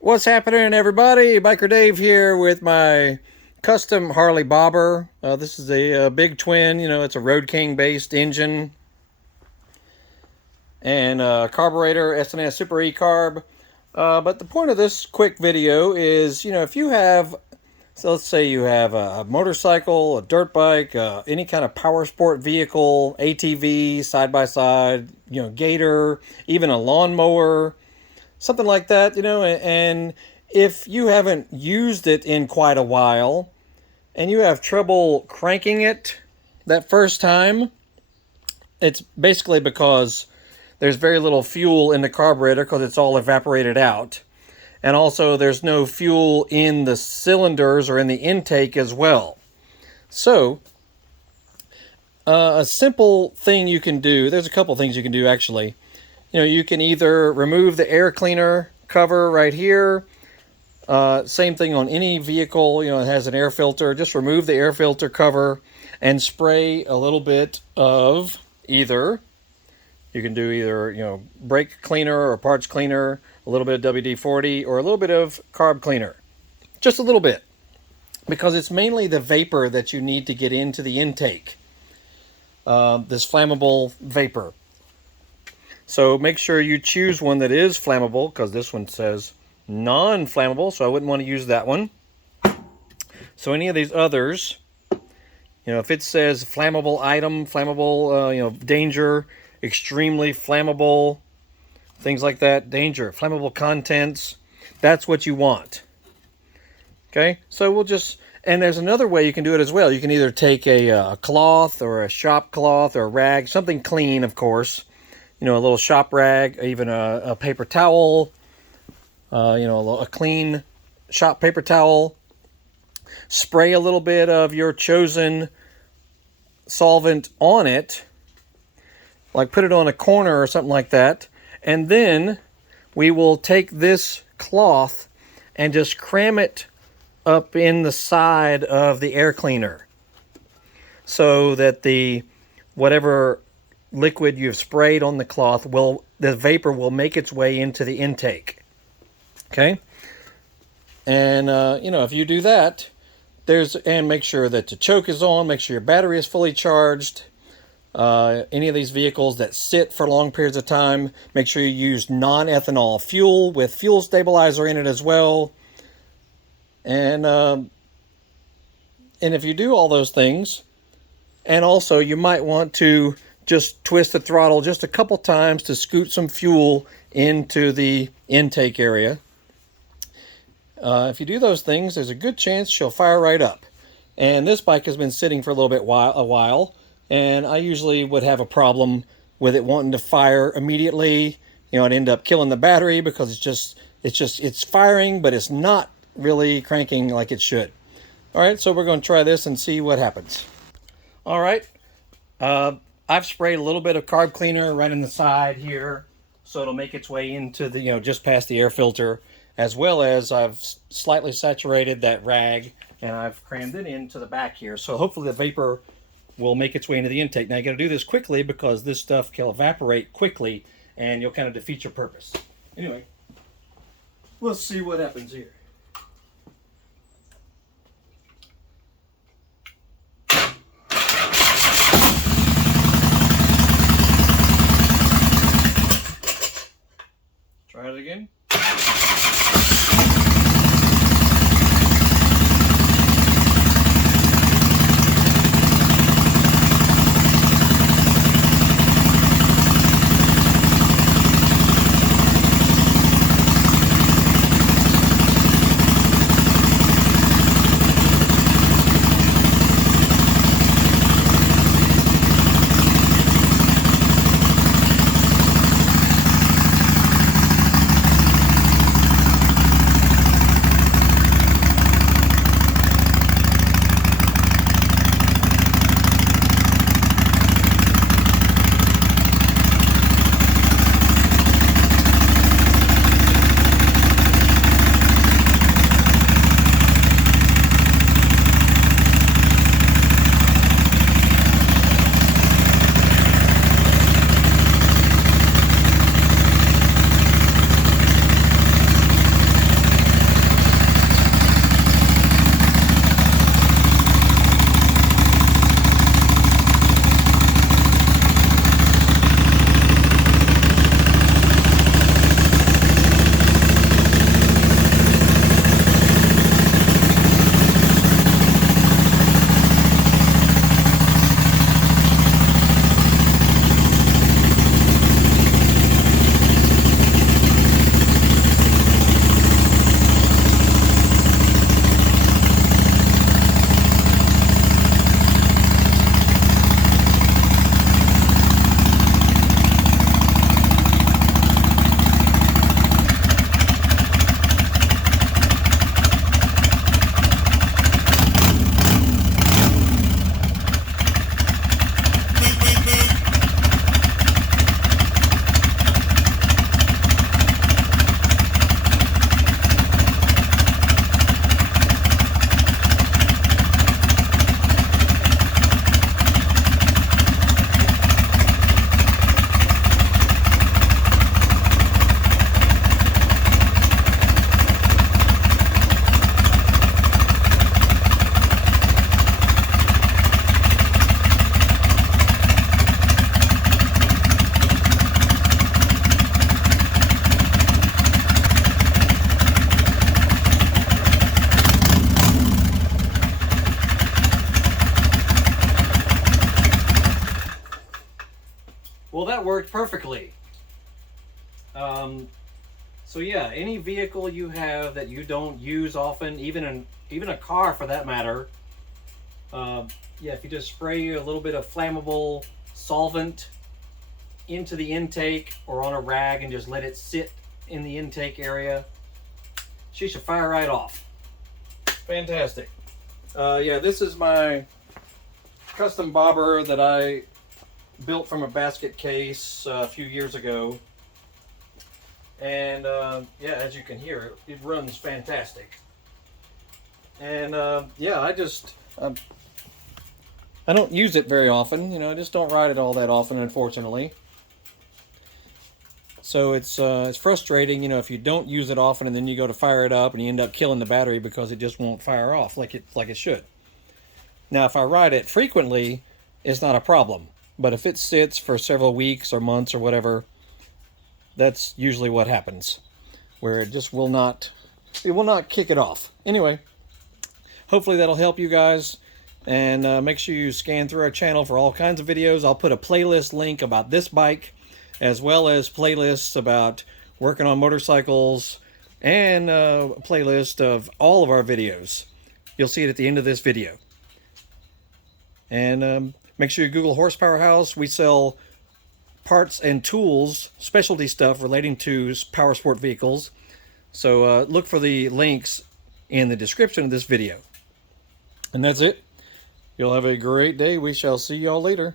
What's happening, everybody? Biker Dave here with my custom Harley Bobber. This is a big twin. It's a Road King based engine and carburetor, S&S Super E-Carb. But the point of this quick video is, if you have, so let's say you have a motorcycle, a dirt bike, any kind of power sport vehicle, ATV, side-by-side, gator, even a lawnmower, something like that, and if you haven't used it in quite a while and you have trouble cranking it that first time, it's basically because there's very little fuel in the carburetor because it's all evaporated out. And also there's no fuel in the cylinders or in the intake as well. So a simple thing you can do, there's a couple things you can do actually. You can either remove the air cleaner cover right here. Same thing on any vehicle, it has an air filter. Just remove the air filter cover and spray a little bit of either. You can do either, brake cleaner or parts cleaner, a little bit of WD-40, or a little bit of carb cleaner. Just a little bit. Because it's mainly the vapor that you need to get into the intake. This flammable vapor. So make sure you choose one that is flammable, because this one says non-flammable, so I wouldn't want to use that one. So any of these others, if it says flammable item, flammable, danger, extremely flammable, things like that, danger, flammable contents, that's what you want. Okay, so we'll just, and there's another way you can do it as well. You can either take a cloth or a shop cloth or a rag, something clean, of course, a little shop rag, even a paper towel, a clean shop paper towel. Spray a little bit of your chosen solvent on it, like put it on a corner or something like that, and then we will take this cloth and just cram it up in the side of the air cleaner so that the whatever liquid you've sprayed on the cloth the vapor will make its way into the intake. Okay, and if you do that, and make sure that the choke is on, make sure your battery is fully charged. Any of these vehicles that sit for long periods of time, make sure you use non-ethanol fuel with fuel stabilizer in it as well. And if you do all those things, and also you might want to just twist the throttle just a couple times to scoot some fuel into the intake area. If you do those things, there's a good chance she'll fire right up. And this bike has been sitting for a while, and I usually would have a problem with it wanting to fire immediately. I'd end up killing the battery because it's firing, but it's not really cranking like it should. All right, so we're going to try this and see what happens. All right, I've sprayed a little bit of carb cleaner right in the side here, so it'll make its way into the, just past the air filter, as well as I've slightly saturated that rag and I've crammed it into the back here. So hopefully the vapor will make its way into the intake. Now you got to do this quickly because this stuff can evaporate quickly and you'll kind of defeat your purpose. Anyway, let's see what happens here. Try it again. work perfectly. So yeah, any vehicle you have that you don't use often, even a car for that matter, yeah, if you just spray a little bit of flammable solvent into the intake or on a rag and just let it sit in the intake area, she should fire right off. Fantastic. Yeah, this is my custom bobber that I built from a basket case a few years ago. And yeah, as you can hear, it runs fantastic. And yeah, I don't use it very often. You know, I just don't ride it all that often, unfortunately. So it's frustrating, you know, if you don't use it often and then you go to fire it up and you end up killing the battery because it just won't fire off like it should. Now, if I ride it frequently, it's not a problem. But if it sits for several weeks or months or whatever, that's usually what happens, where it just will not kick it off. Anyway, hopefully that'll help you guys. And make sure you scan through our channel for all kinds of videos. I'll put a playlist link about this bike, as well as playlists about working on motorcycles, and a playlist of all of our videos. You'll see it at the end of this video. And make sure you Google Horsepower House. We sell parts and tools, specialty stuff relating to power sport vehicles. So look for the links in the description of this video. And that's it. You'll have a great day. We shall see y'all later.